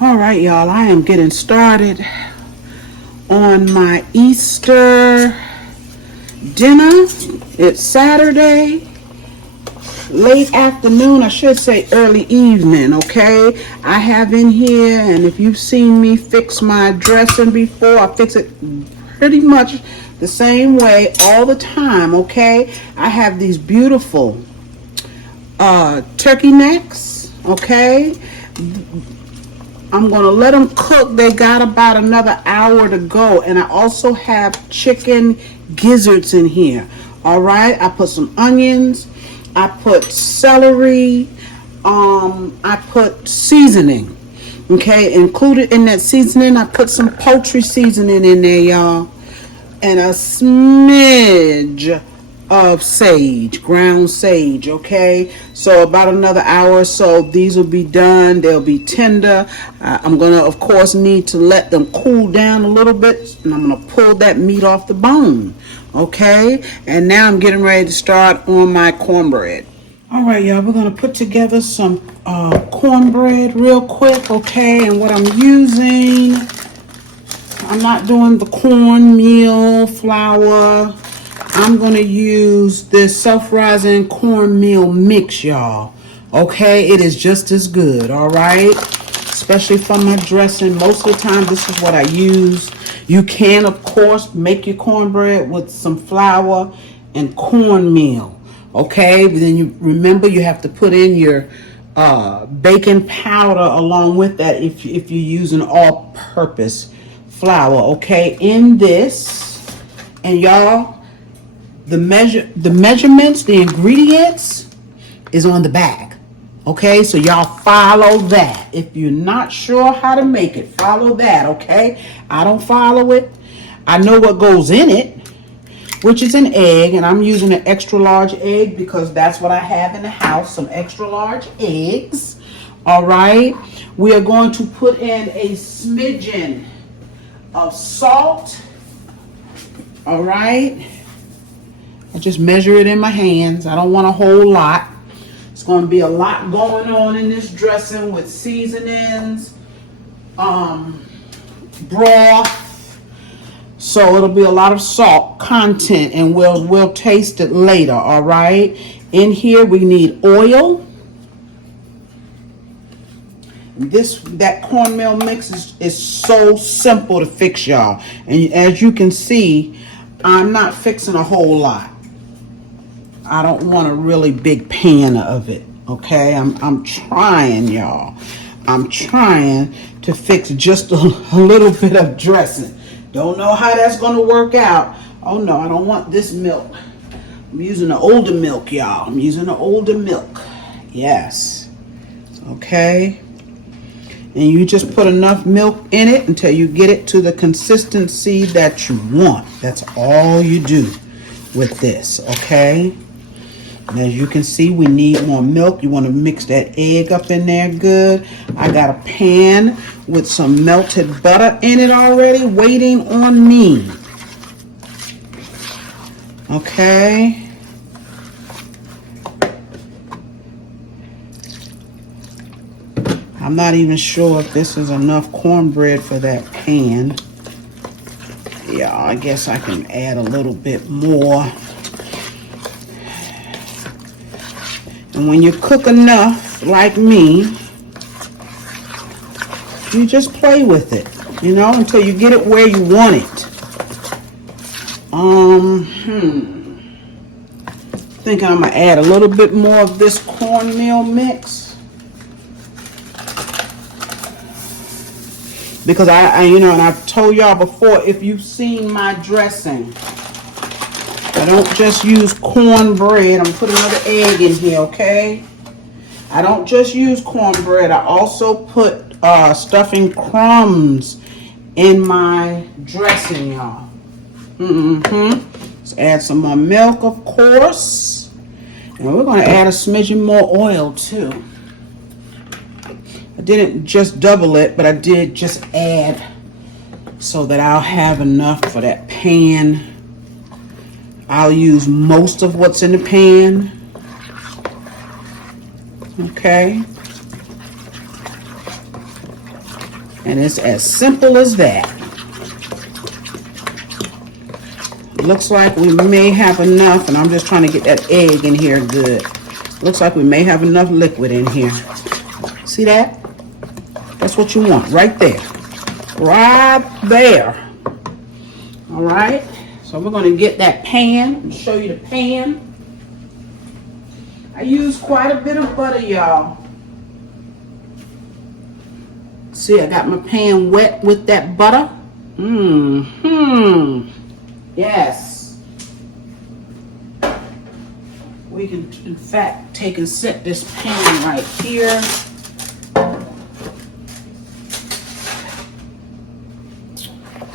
All right, y'all, I am getting started on my Easter dinner. It's Saturday, late afternoon, I should say early evening, okay? I have in here, and if you've seen me fix my dressing before, I fix it pretty much the same way all the time, okay? I have these beautiful turkey necks, okay? I'm gonna let them cook. They got about another hour to go. And I also have chicken gizzards in here. All right, I put some onions, I put celery, I put seasoning. Okay, included in that seasoning, I put some poultry seasoning in there, y'all, and a smidge of sage, ground sage. Okay, so about another hour or so, these will be done. They'll be tender. I'm gonna, of course, need to let them cool down a little bit, and I'm gonna pull that meat off the bone. Okay, and now I'm getting ready to start on my cornbread. All right, y'all, we're gonna put together some cornbread real quick. Okay, and what I'm using, I'm not doing the cornmeal flour. I'm going to use this self-rising cornmeal mix, y'all. Okay, it is just as good, all right? Especially for my dressing. Most of the time, this is what I use. You can, of course, make your cornbread with some flour and cornmeal, okay? But then you remember you have to put in your baking powder along with that if you're using all-purpose flour, okay? In this, and y'all, the measurements, the ingredients is on the back. Okay, so y'all follow that. If you're not sure how to make it, follow that, okay? I don't follow it. I know what goes in it, which is an egg, and I'm using an extra large egg because that's what I have in the house, some extra large eggs. All right, we are going to put in a smidgen of salt. All right. I just measure it in my hands. I don't want a whole lot. It's going to be a lot going on in this dressing with seasonings, broth. So it'll be a lot of salt content, and we'll taste it later. All right. In here we need oil. That cornmeal mix is so simple to fix, y'all. And as you can see, I'm not fixing a whole lot. I don't want a really big pan of it, okay? I'm trying, y'all. I'm trying to fix just a little bit of dressing. Don't know how that's going to work out. Oh, no, I don't want this milk. I'm using the older milk, y'all. I'm using the older milk. Yes. Okay. And you just put enough milk in it until you get it to the consistency that you want. That's all you do with this, okay? And as you can see, we need more milk. You want to mix that egg up in there good. I got a pan with some melted butter in it already waiting on me. Okay. I'm not even sure if this is enough cornbread for that pan. Yeah, I guess I can add a little bit more. And when you cook enough, like me, you just play with it, you know, until you get it where you want it. Thinking I'm gonna add a little bit more of this cornmeal mix. Because I you know, and I've told y'all before, if you've seen my dressing, I don't just use cornbread. I'm putting another egg in here, okay? I don't just use cornbread. I also put stuffing crumbs in my dressing, y'all. Let's add some more milk, of course. And we're going to add a smidgen more oil, too. I didn't just double it, but I did just add so that I'll have enough for that pan. I'll use most of what's in the pan. Okay. And it's as simple as that. Looks like we may have enough, and I'm just trying to get that egg in here good. Looks like we may have enough liquid in here. See that? That's what you want right there. Right there. All right. So we're going to get that pan and show you the pan. I use quite a bit of butter, y'all. See, I got my pan wet with that butter. Yes. We can, in fact, take and set this pan right here.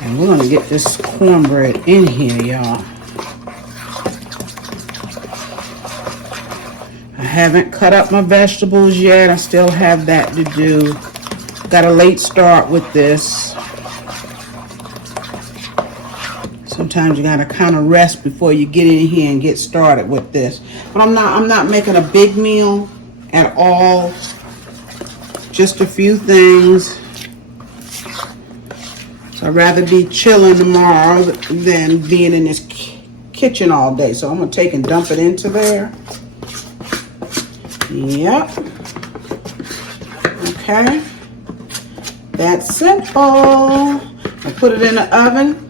And we're going to get this cornbread in here, y'all. I haven't cut up my vegetables yet. I still have that to do. Got a late start with this. Sometimes you gotta kind of rest before you get in here and get started with this. But I'm not making a big meal at all. Just a few things. So I'd rather be chilling tomorrow than being in this kitchen all day. So I'm gonna take and dump it into there. Yep. Okay. That's simple. I put it in the oven.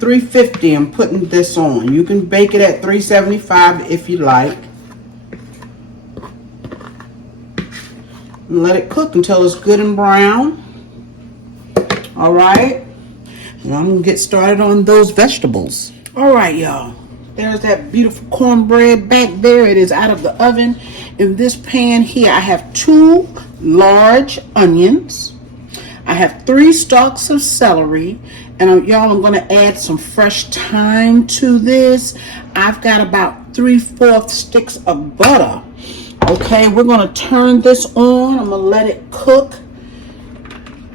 350. I'm putting this on. You can bake it at 375 if you like. And let it cook until it's good and brown. All right. And I'm gonna get started on those vegetables. All right, y'all. There's that beautiful cornbread back there. It is out of the oven. In this pan here, I have 2 large onions. I have 3 stalks of celery. And y'all, I'm going to add some fresh thyme to this. I've got about 3/4 sticks of butter. Okay, we're going to turn this on. I'm going to let it cook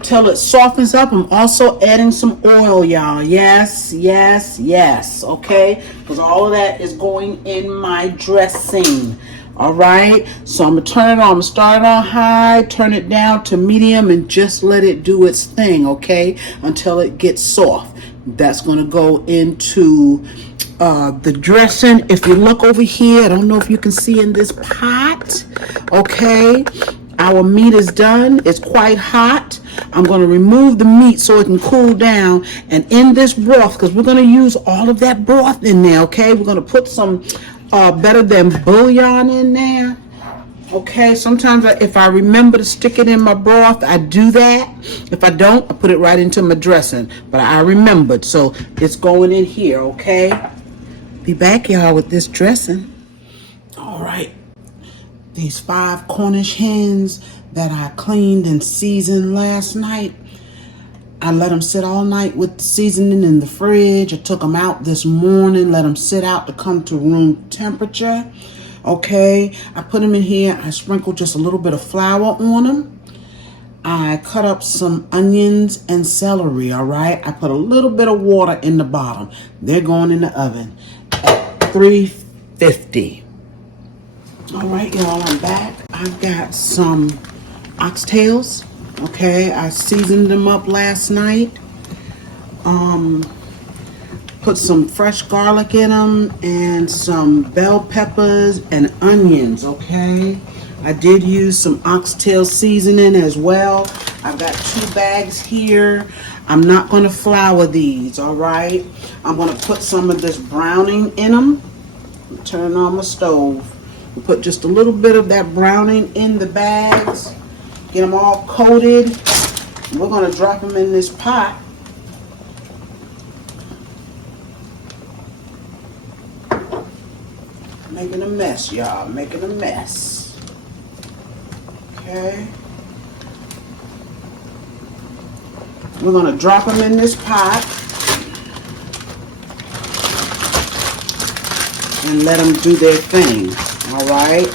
till it softens up. I'm also adding some oil, y'all. Yes, yes, yes. Okay, because all of that is going in my dressing. All right, so I'm going to turn it on. I'm going to start it on high, turn it down to medium, and just let it do its thing, okay, until it gets soft. That's going to go into the dressing. If you look over here, I don't know if you can see in this pot, okay, our meat is done. It's quite hot. I'm going to remove the meat so it can cool down. And in this broth, because we're going to use all of that broth in there, okay, we're going to put some better than bouillon in there. Okay, sometimes if I remember to stick it in my broth, I do that. If I don't, I put it right into my dressing. But I remembered, so it's going in here, okay? Be back, y'all, with this dressing. All right. These 5 Cornish hens that I cleaned and seasoned last night, I let them sit all night with the seasoning in the fridge. I took them out this morning, let them sit out to come to room temperature. Okay, I put them in here. I sprinkled just a little bit of flour on them. I cut up some onions and celery, all right? I put a little bit of water in the bottom. They're going in the oven at 350. All right, y'all, I'm back. I've got some oxtails. Okay, I seasoned them up last night. Put some fresh garlic in them and some bell peppers and onions, okay? I did use some oxtail seasoning as well. I've got 2 bags here. I'm not going to flour these, all right? I'm going to put some of this browning in them. Turn on my stove. We'll put just a little bit of that browning in the bags. Get them all coated. We're going to drop them in this pot. Making a mess, y'all. Making a mess. Okay. We're going to drop them in this pot. And let them do their thing. Alright.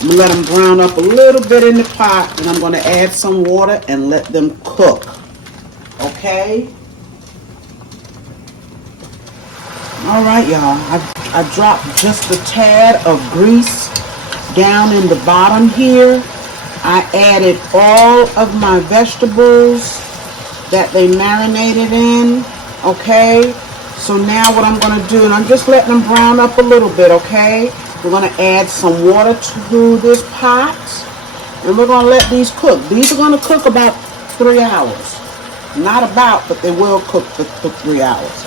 I'm going to let them brown up a little bit in the pot. And I'm going to add some water and let them cook. Okay. Alright, y'all. I dropped just a tad of grease down in the bottom here. I added all of my vegetables that they marinated in, okay? So now what I'm gonna do, and I'm just letting them brown up a little bit, okay? We're gonna add some water to this pot, and we're gonna let these cook. These are gonna cook about 3 hours. Not about, but they will cook for 3 hours.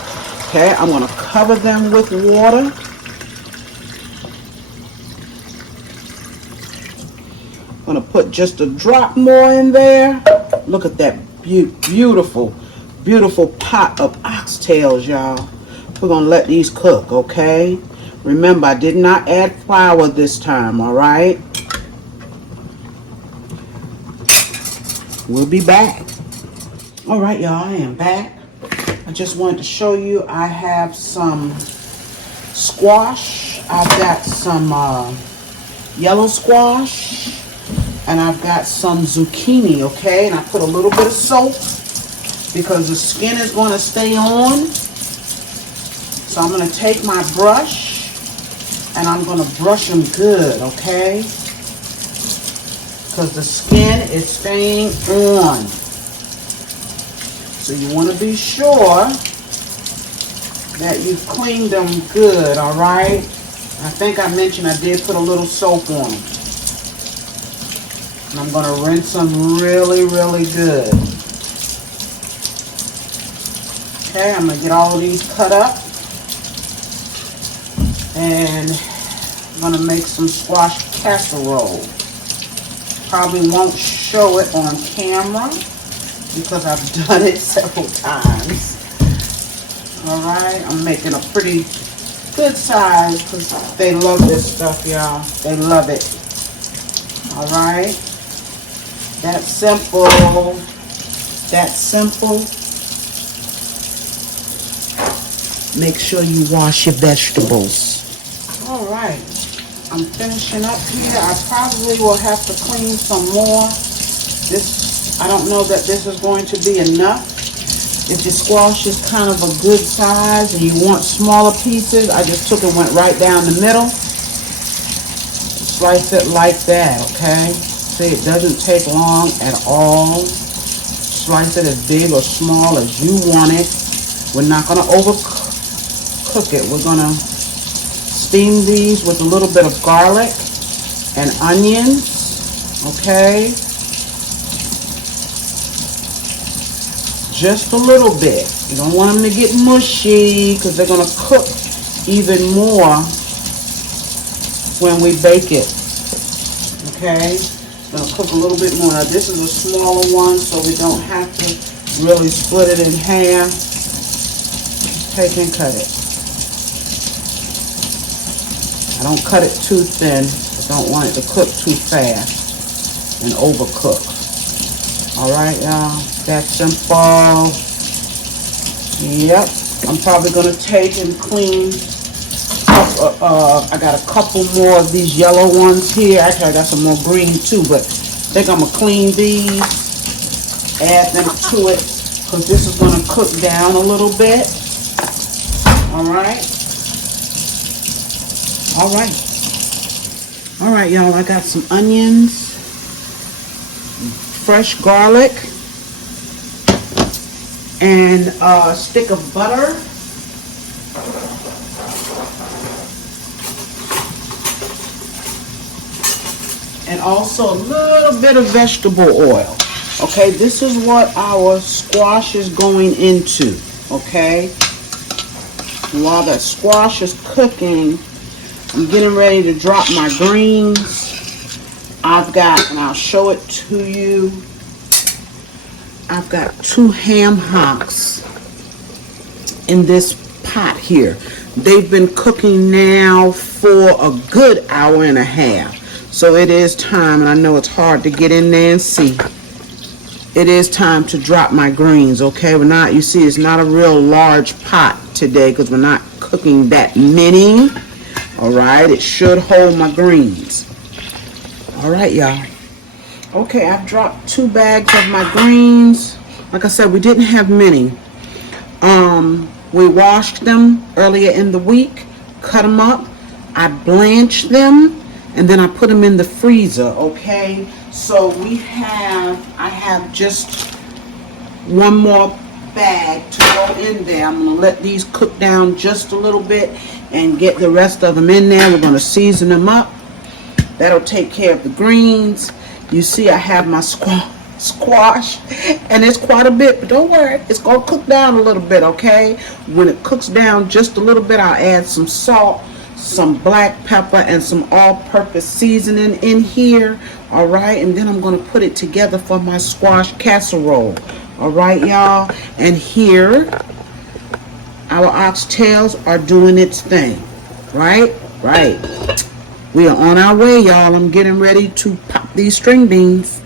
Okay, I'm gonna cover them with water. I'm gonna put just a drop more in there. Look at that beautiful, beautiful pot of oxtails, y'all. We're gonna let these cook, okay? Remember, I did not add flour this time, all right? We'll be back. All right, y'all, I am back. I just wanted to show you I have some squash. I've got some yellow squash, and I've got some zucchini, okay? And I put a little bit of soap because the skin is going to stay on. So I'm going to take my brush and I'm going to brush them good, okay? Because the skin is staying on. So you want to be sure that you've cleaned them good, all right? I think I mentioned I did put a little soap on them. And I'm going to rinse them really, really good. Okay, I'm going to get all of these cut up. And I'm going to make some squash casserole. Probably won't show it on camera because I've done it several times. Alright, I'm making a pretty good size because they love this stuff, y'all. They love it. Alright, that's simple. That's simple. Make sure you wash your vegetables. Alright, I'm finishing up here. I probably will have to clean some more. I don't know that this is going to be enough. If your squash is kind of a good size and you want smaller pieces, I just took and went right down the middle. Slice it like that, okay? See, it doesn't take long at all. Slice it as big or small as you want it. We're not going to overcook it. We're going to steam these with a little bit of garlic and onions, okay? Just a little bit. You don't want them to get mushy because they're going to cook even more when we bake it. Okay? It's going to cook a little bit more. Now, this is a smaller one, so we don't have to really split it in half. Take and cut it. I don't cut it too thin. I don't want it to cook too fast and overcook. Alright, y'all. That's simple. Yep. I'm probably going to take and clean. I got a couple more of these yellow ones here. Actually, I got some more green too, but I think I'm going to clean these. Add them to it because this is going to cook down a little bit. Alright. Alright. Alright, y'all. I got some onions. Fresh garlic and a stick of butter, and also a little bit of vegetable oil. Okay, this is what our squash is going into. Okay, while that squash is cooking, I'm getting ready to drop my greens. I've got, and I'll show it to you, I've got 2 ham hocks in this pot here. They've been cooking now for a good hour and a half. So it is time, and I know it's hard to get in there and see. It is time to drop my greens, okay? We're not, you see, it's not a real large pot today because we're not cooking that many. All right, it should hold my greens. All right, y'all. Okay, I've dropped 2 bags of my greens. Like I said, we didn't have many. We washed them earlier in the week, cut them up. I blanched them, and then I put them in the freezer, okay? So I have just one more bag to go in there. I'm going to let these cook down just a little bit and get the rest of them in there. We're going to season them up. That'll take care of the greens. You see I have my squash, and it's quite a bit, but don't worry, it's going to cook down a little bit, okay? When it cooks down just a little bit, I'll add some salt, some black pepper, and some all-purpose seasoning in here, all right? And then I'm going to put it together for my squash casserole, all right, y'all? And here, our oxtails are doing its thing, right? Right. We are on our way, y'all. I'm getting ready to pop these string beans.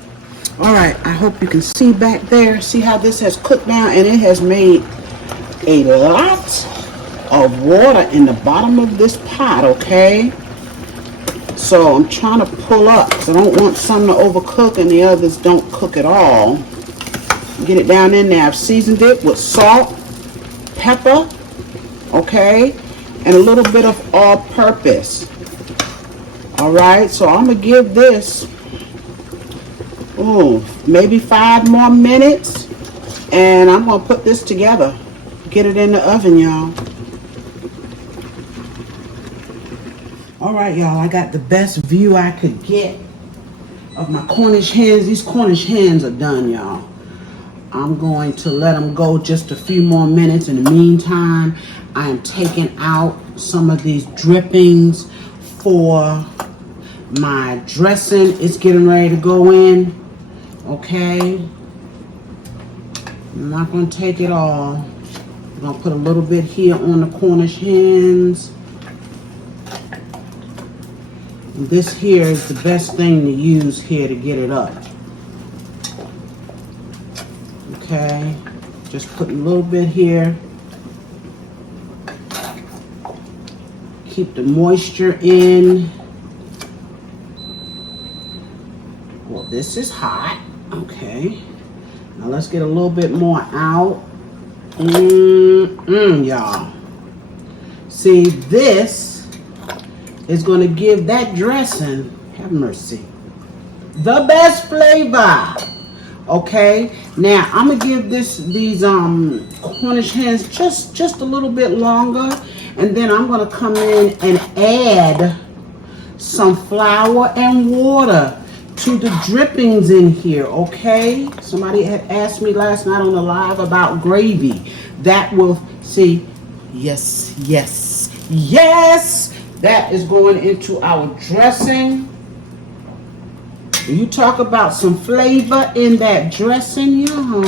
All right, I hope you can see back there. See how this has cooked down, and it has made a lot of water in the bottom of this pot, okay? So I'm trying to pull up because I don't want some to overcook and the others don't cook at all. Get it down in there. I've seasoned it with salt, pepper, okay, and a little bit of all-purpose. All right, so I'm gonna give this maybe 5 more minutes, and I'm gonna put this together, get it in the oven, y'all. All right, y'all, I got the best view I could get of my Cornish hens. These Cornish hens are done, y'all. I'm going to let them go just a few more minutes. In the meantime, I am taking out some of these drippings for my dressing. It's getting ready to go in, okay? I'm not going to take it all. I'm going to put a little bit here on the Cornish hens. And this here is the best thing to use here to get it up. Okay, just put a little bit here. Keep the moisture in. Well, this is hot. Okay, now let's get a little bit more out. Y'all. See, this is going to give that dressing, have mercy, the best flavor. Okay, now I'm gonna give these Cornish hens just a little bit longer, and then I'm gonna come in and add some flour and water to the drippings in here. Okay, somebody had asked me last night on the live about gravy. That will, see, yes, that is going into our dressing. You talk about some flavor in that dressing, y'all.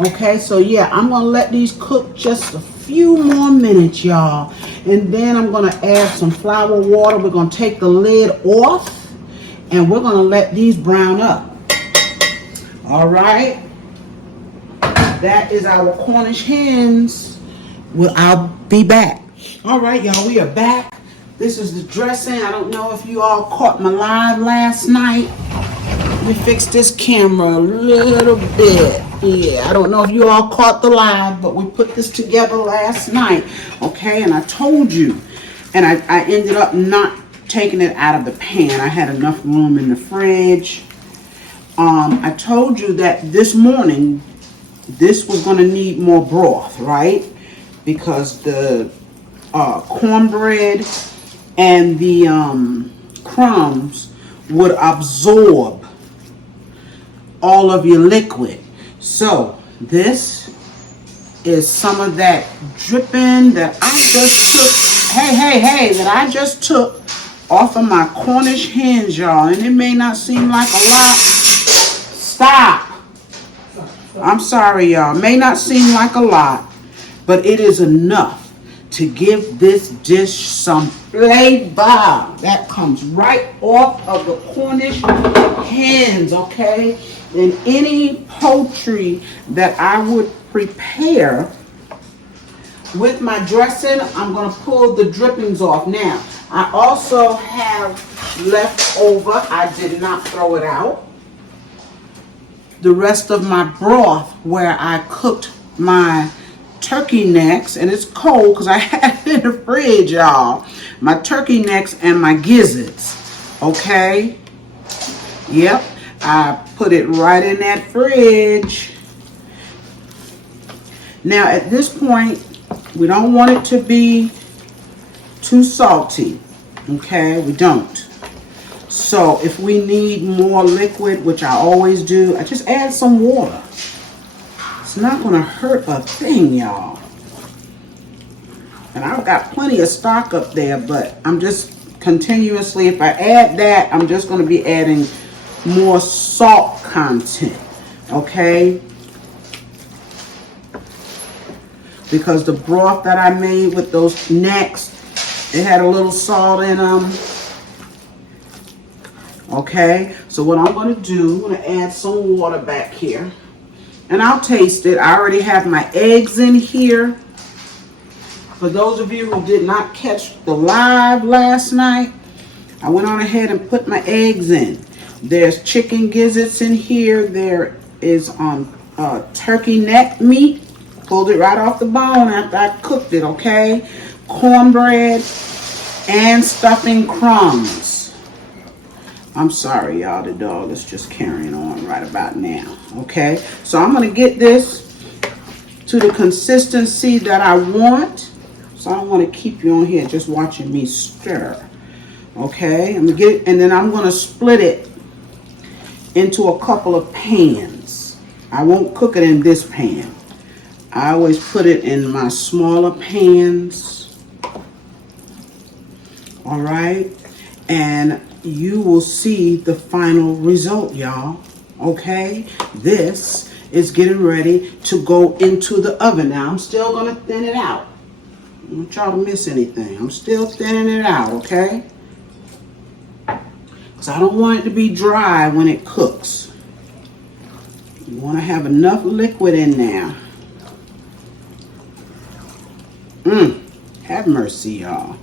Okay, so yeah, I'm going to let these cook just a few more minutes, y'all. And then I'm going to add some flour water. We're going to take the lid off, and we're going to let these brown up. All right. That is our Cornish hens. Well, I'll be back. All right, y'all, we are back. This is the dressing. I don't know if you all caught my live last night. Let me fix this camera a little bit. Yeah, I don't know if you all caught the live, but we put this together last night. Okay, and I told you, and I ended up not taking it out of the pan. I had enough room in the fridge. I told you that this morning, this was going to need more broth, right? Because the cornbread and the crumbs would absorb all of your liquid. So this is some of that dripping that I just took, that I just took off of my Cornish hens, y'all. And it may not seem like a lot. Stop. I'm sorry, y'all. May not seem like a lot, but it is enough to give this dish some flavor. That comes right off of the Cornish hens, okay? And any poultry that I would prepare with my dressing, I'm going to pull the drippings off. Now, I also have left over, I did not throw it out, the rest of my broth where I cooked my turkey necks, and it's cold because I had it in the fridge, y'all. My turkey necks and my gizzards. Okay. Yep. I put it right in that fridge. Now at this point, we don't want it to be too salty. Okay, we don't. So if we need more liquid, which I always do, I just add some water. It's not going to hurt a thing, y'all. And I've got plenty of stock up there, but I'm just continuously, if I add that, I'm just going to be adding more salt content. Okay? Because the broth that I made with those necks, it had a little salt in them. Okay, so what I'm going to do, I'm going to add some water back here. And I'll taste it. I already have my eggs in here. For those of you who did not catch the live last night, I went on ahead and put my eggs in. There's chicken gizzards in here. There is turkey neck meat. Pulled it right off the bone after I cooked it, okay? Cornbread and stuffing crumbs. I'm sorry, y'all. The dog is just carrying on right about now, okay? So I'm going to get this to the consistency that I want. So I don't want to keep you on here just watching me stir, okay? I'm going to get it, and then I'm going to split it into a couple of pans. I won't cook it in this pan. I always put it in my smaller pans. All right. And you will see the final result, y'all. Okay. This is getting ready to go into the oven. Now, I'm still going to thin it out. I don't want y'all to miss anything. I'm still thinning it out, okay? Because I don't want it to be dry when it cooks. You want to have enough liquid in there. Have mercy, y'all.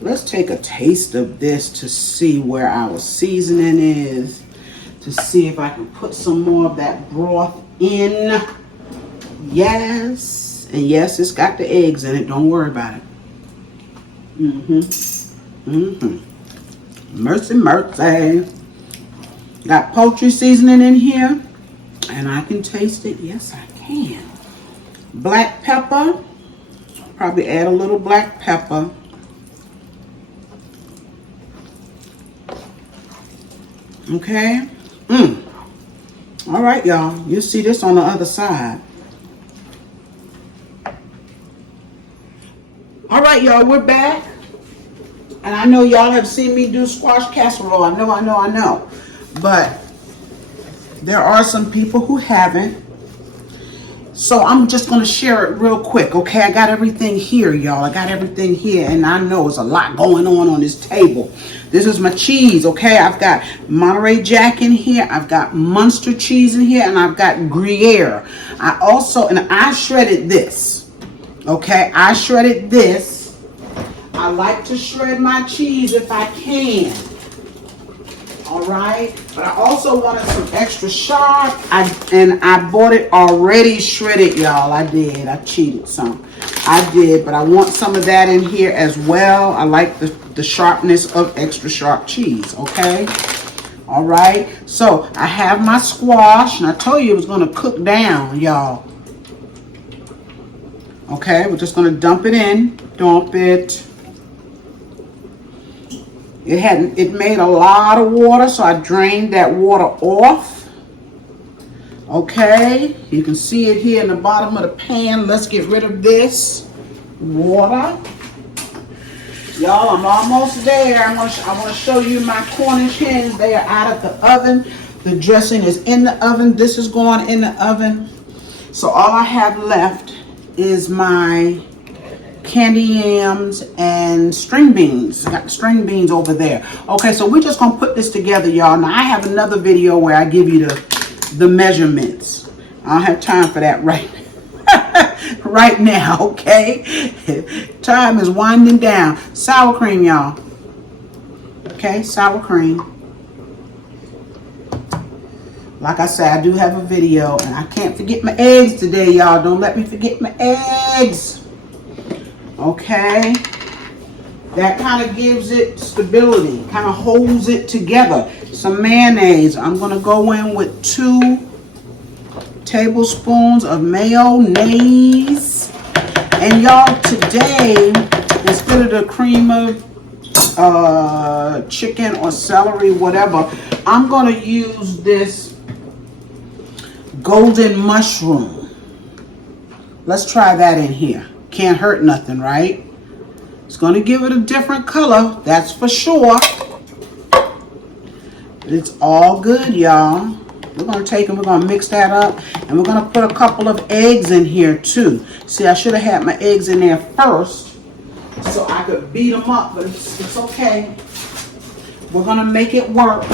Let's take a taste of this to see where our seasoning is. To see if I can put some more of that broth in. Yes. And yes, it's got the eggs in it. Don't worry about it. Mercy, mercy. Got poultry seasoning in here. And I can taste it. Yes, I can. Black pepper. Probably add a little black pepper. Okay. All right, y'all. You'll see this on the other side. All right, y'all. We're back. And I know y'all have seen me do squash casserole. I know. But there are some people who haven't. So I'm just going to share it real quick, okay? I got everything here, y'all. I got everything here, and I know there's a lot going on this table. This is my cheese, okay? I've got Monterey Jack in here. I've got Munster cheese in here, and I've got Gruyere. I shredded this, okay? I shredded this. I like to shred my cheese if I can. All right, but I also wanted some extra sharp, and I bought it already shredded, y'all. I did. I cheated some. I did, but I want some of that in here as well. I like the sharpness of extra sharp cheese, okay? All right, so I have my squash, and I told you it was going to cook down, y'all. Okay, we're just going to dump it in. Dump it. It made a lot of water, so I drained that water off. Okay, you can see it here in the bottom of the pan. Let's get rid of this water. Y'all, I'm almost there. I want to show you my Cornish hens. They are out of the oven. The dressing is in the oven. This is going in the oven. So all I have left is my candy yams and string beans. I got the string beans over there. Okay, so we're just gonna put this together, y'all. Now I have another video where I give you the measurements. I don't have time for that right now, okay? Time is winding down. Sour cream, y'all. Okay, sour cream. Like I said, I do have a video, and I can't forget my eggs today, y'all. Don't let me forget my eggs. Okay, That kind of gives it stability, kind of holds it together. Some mayonnaise. I'm going to go in with 2 tablespoons of mayonnaise. And y'all, today, instead of the cream of chicken or celery, whatever, I'm going to use this golden mushroom. Let's try that in here. Can't hurt nothing, right? It's going to give it a different color, that's for sure. It's all good, y'all. We're going to take and we're going to mix that up. And we're going to put a couple of eggs in here too. See, I should have had my eggs in there first so I could beat them up, but it's okay. We're going to make it work.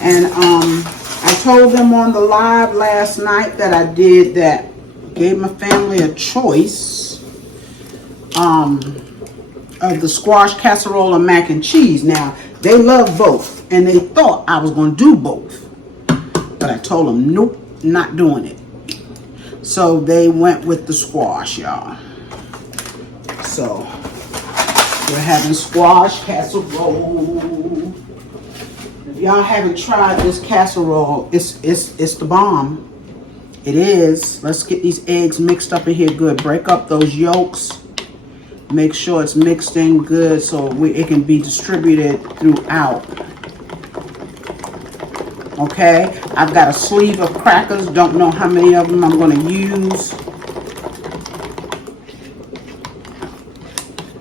And I told them on the live last night that I did that. Gave my family a choice of the squash casserole and mac and cheese. Now, they love both, and they thought I was going to do both. But I told them, nope, not doing it. So they went with the squash, y'all. So, we're having squash casserole. If y'all haven't tried this casserole, it's the bomb. It is. Let's get these eggs mixed up in here good. Break up those yolks. Make sure it's mixed in good so it can be distributed throughout. Okay. I've got a sleeve of crackers. Don't know how many of them I'm going to use.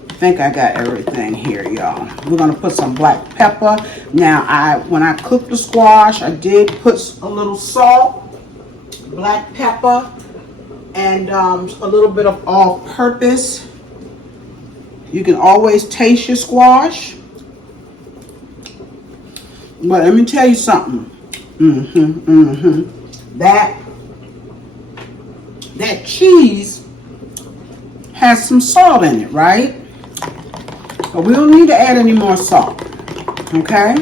I think I got everything here, y'all. We're going to put some black pepper. Now, when I cooked the squash, I did put a little salt, black pepper, and a little bit of all-purpose. You can always taste your squash. But let me tell you something. That cheese has some salt in it, right? But we don't need to add any more salt. Okay?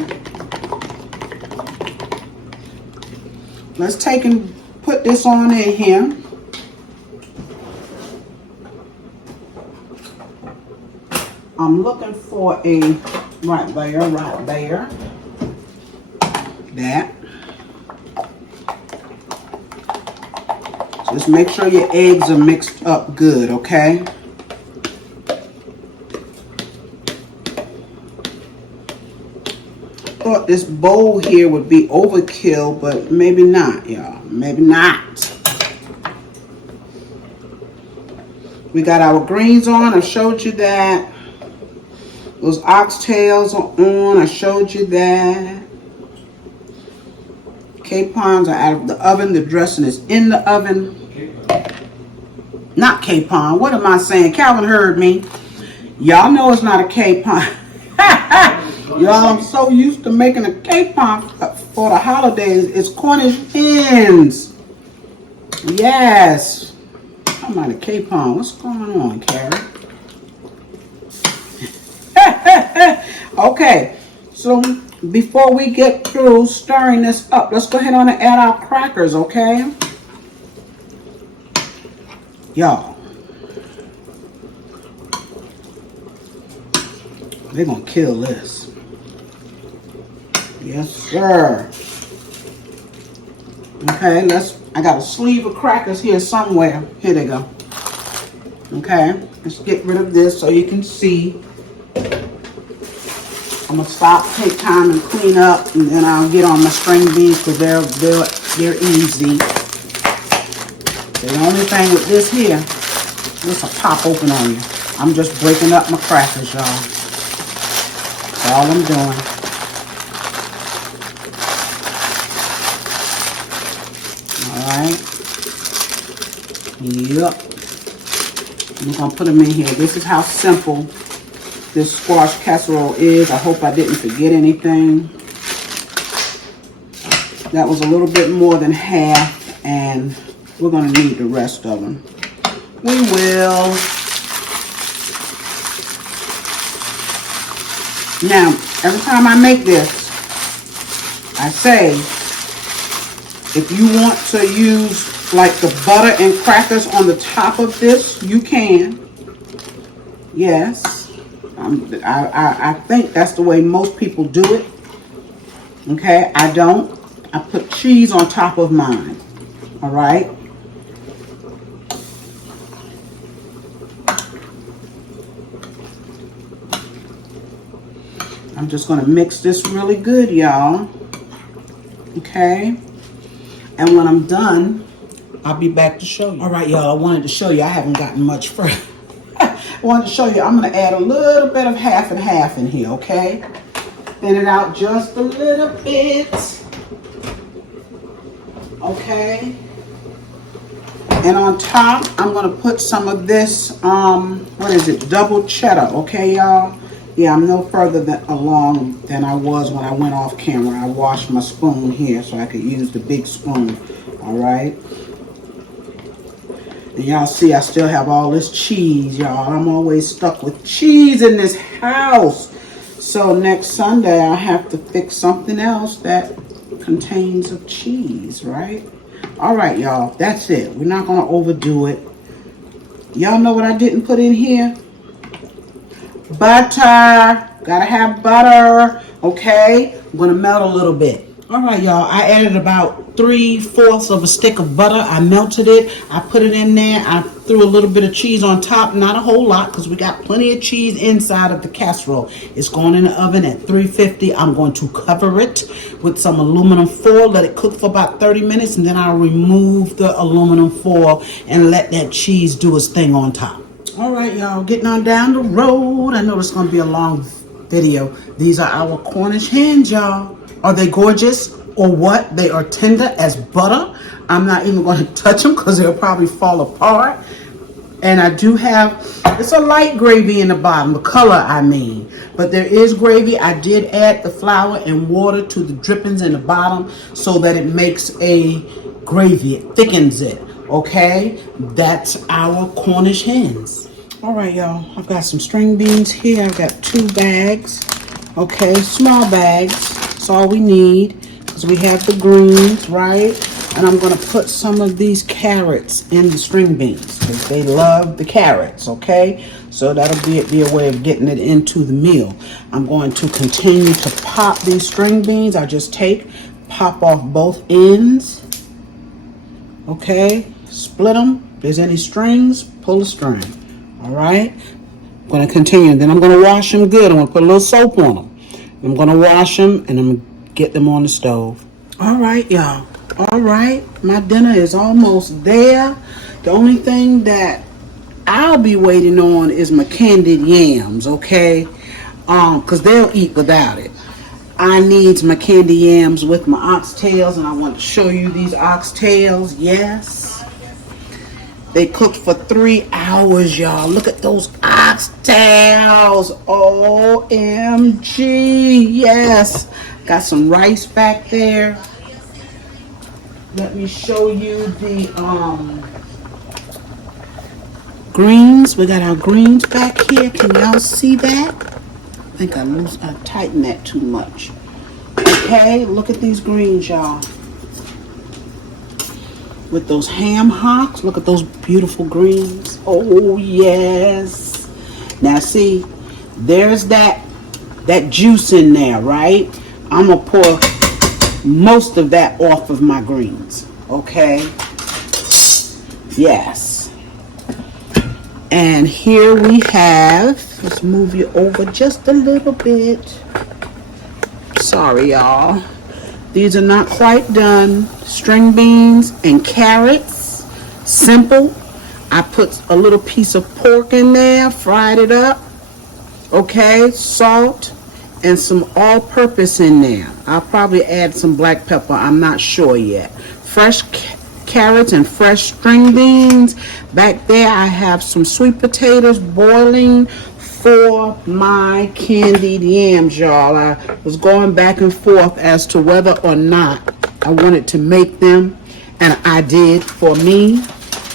Let's take and put this on in here. I'm looking for a right there. That. Just make sure your eggs are mixed up good, okay? Thought this bowl here would be overkill, but maybe not, y'all. Maybe not. We got our greens on. I showed you that. Those oxtails are on. I showed you that. Capons are out of the oven. The dressing is in the oven. Not capon. What am I saying? Calvin heard me. Y'all know it's not a capon. Y'all, I'm so used to making a capon for the holidays. It's Cornish hens. Yes. I'm not a capon. What's going on, Carrie? Okay, so before we get through stirring this up, let's go ahead on and add our crackers, okay? Y'all, they're gonna kill this. Yes, sir. Okay, I got a sleeve of crackers here somewhere. Here they go. Okay, let's get rid of this so you can see. I'm gonna stop, take time and clean up, and then I'll get on my string beans because they're easy. The only thing with this here, this will pop open on you. I'm just breaking up my crackers, y'all. That's all I'm doing. All right. Yep. I'm gonna put them in here. This is how simple this squash casserole is. I hope I didn't forget anything. That was a little bit more than half, and we're going to need the rest of them. We will. Now, every time I make this, I say, if you want to use like the butter and crackers on the top of this, you can. Yes. I think that's the way most people do it. Okay, I don't. I put cheese on top of mine. All right. I'm just going to mix this really good, y'all. Okay. And when I'm done, I'll be back to show you. All right, y'all. I wanted to show you. I haven't gotten much further. I wanted to show you. I'm going to add a little bit of half and half in here, okay? Thin it out just a little bit. Okay. And on top, I'm going to put some of this, what is it? Double cheddar, okay, y'all? Yeah, I'm no further along than I was when I went off camera. I washed my spoon here so I could use the big spoon, all right? And y'all see I still have all this cheese, y'all. I'm always stuck with cheese in this house. So next Sunday, I have to fix something else that contains of cheese, right? All right, y'all, that's it. We're not going to overdo it. Y'all know what I didn't put in here? Butter. Gotta have butter. Okay, I'm gonna melt a little bit. All right, y'all, I added about 3/4 of a stick of butter. I melted it. I put it in there. I threw a little bit of cheese on top. Not a whole lot because we got plenty of cheese inside of the casserole. It's going in the oven at 350. I'm going to cover it with some aluminum foil. Let it cook for about 30 minutes, and then I'll remove the aluminum foil and let that cheese do its thing on top. All right, y'all, getting on down the road. I know it's going to be a long video. These are our Cornish hens, y'all. Are they gorgeous or what? They are tender as butter. I'm not even going to touch them because they'll probably fall apart. And I do have, it's a light gravy in the bottom, the color I mean. But there is gravy. I did add the flour and water to the drippings in the bottom so that it makes a gravy. It thickens it. Okay, that's our Cornish hens. All right, y'all, I've got some string beans here. I've got 2 bags. Okay, small bags. That's all we need because we have the greens, right? And I'm going to put some of these carrots in the string beans because they love the carrots, okay? So that'll be a way of getting it into the meal. I'm going to continue to pop these string beans. I just pop off both ends. Okay, split them. If there's any strings, pull a string. All right, I'm going to continue. Then I'm going to wash them good. I'm going to put a little soap on them. I'm going to wash them and I'm going to get them on the stove. All right, y'all. All right, my dinner is almost there. The only thing that I'll be waiting on is my candied yams, okay? Because they'll eat without it. I need my candy yams with my oxtails, and I want to show you these oxtails. Yes, they cooked for 3 hours, y'all. Look at those oxtails. OMG. Yes, got some rice back there. Let me show you the greens. We got our greens back here. Can y'all see that? I think I tightened that too much. Okay, look at these greens, y'all. With those ham hocks, look at those beautiful greens. Oh, yes. Now, see, there's that juice in there, right? I'm going to pour most of that off of my greens, okay? Yes. And here we have, let's move you over just a little bit. Sorry, y'all. These are not quite done. String beans and carrots. Simple. I put a little piece of pork in there, fried it up. Okay, salt and some all-purpose in there. I'll probably add some black pepper. I'm not sure yet. Fresh carrots and fresh string beans. Back there I have some sweet potatoes boiling for my candied yams, y'all. I was going back and forth as to whether or not I wanted to make them, and I did for me.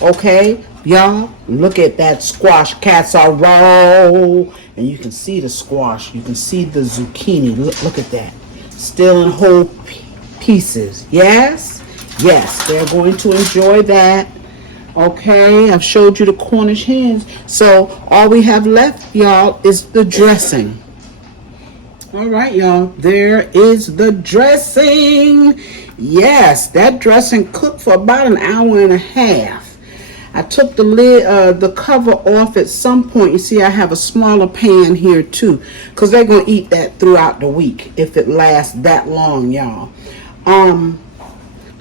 Okay, y'all, look at that squash casserole. And you can see the squash. You can see the zucchini. Look at that. Still in whole pieces. Yes? Yes, they're going to enjoy that. Okay, I've showed you the Cornish hens. So all we have left, y'all, is the dressing. All right, y'all, there is the dressing. Yes, that dressing cooked for about an hour and a half. I took the lid, the cover off at some point. You see, I have a smaller pan here too, because they're gonna eat that throughout the week if it lasts that long, y'all.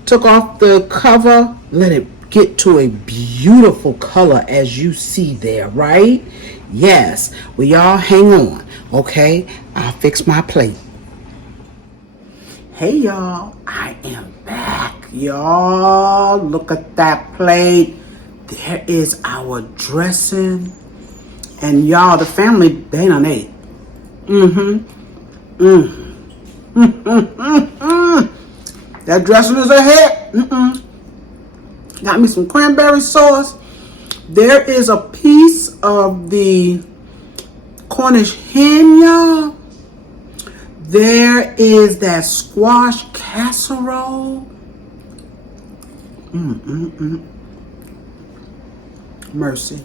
Took off the cover, let it get to a beautiful color as you see there, right? Yes. Well, y'all hang on, okay? I'll fix my plate. Hey, y'all, I am back. Y'all, look at that plate. There is our dressing. And y'all, the family, they done ate. That dressing is a hit. Got me some cranberry sauce. There is a piece of the Cornish hen, y'all. There is that squash casserole. Mercy.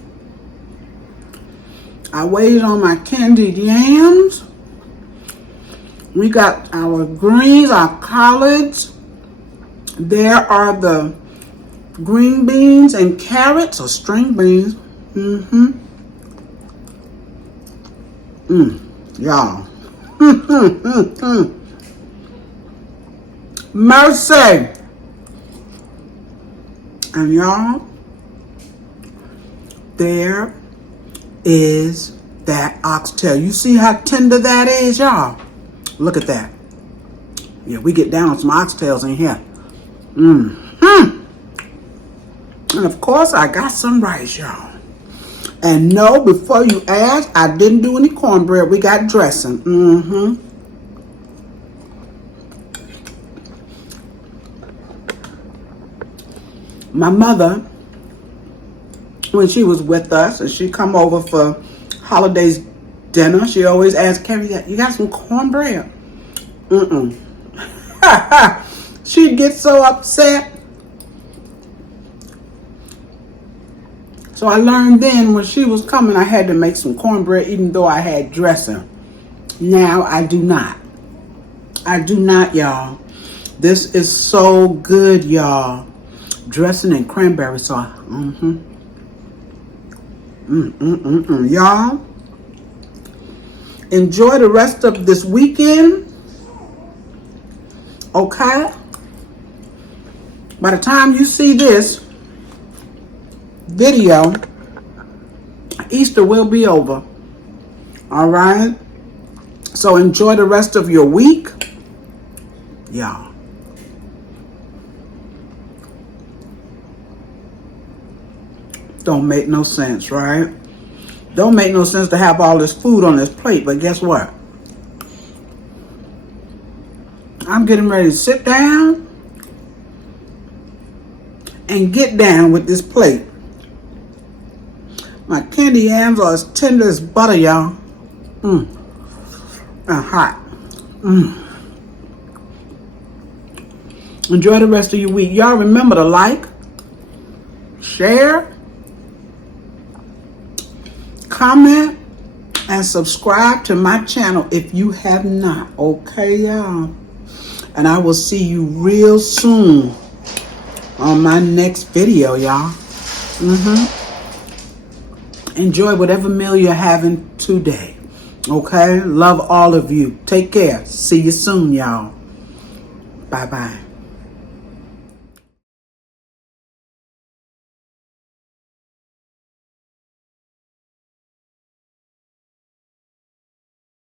I waited on my candied yams. We got our greens, our collards. There are the green beans and carrots or string beans. Y'all. Mercy. And y'all, there is that oxtail. You see how tender that is, y'all? Look at that. Yeah, we get down on some oxtails in here. And of course, I got some rice, y'all. And no, before you ask, I didn't do any cornbread. We got dressing. My mother, when she was with us and she come over for holidays dinner, she always asked Carrie, you got some cornbread? She'd get so upset. So I learned then when she was coming, I had to make some cornbread even though I had dressing. Now I do not. I do not, y'all. This is so good, y'all. Dressing and cranberry sauce. Y'all, enjoy the rest of this weekend. Okay? By the time you see this video, Easter will be over. All right? So enjoy the rest of your week. Y'all. Don't make no sense, right? Don't make no sense to have all this food on this plate, but guess what? I'm getting ready to sit down and get down with this plate. My candy yams are as tender as butter, y'all. And hot. Enjoy the rest of your week. Y'all remember to like, share, comment, and subscribe to my channel if you have not. Okay, y'all? And I will see you real soon on my next video, y'all. Enjoy whatever meal you're having today. Okay? Love all of you. Take care. See you soon, y'all. Bye-bye.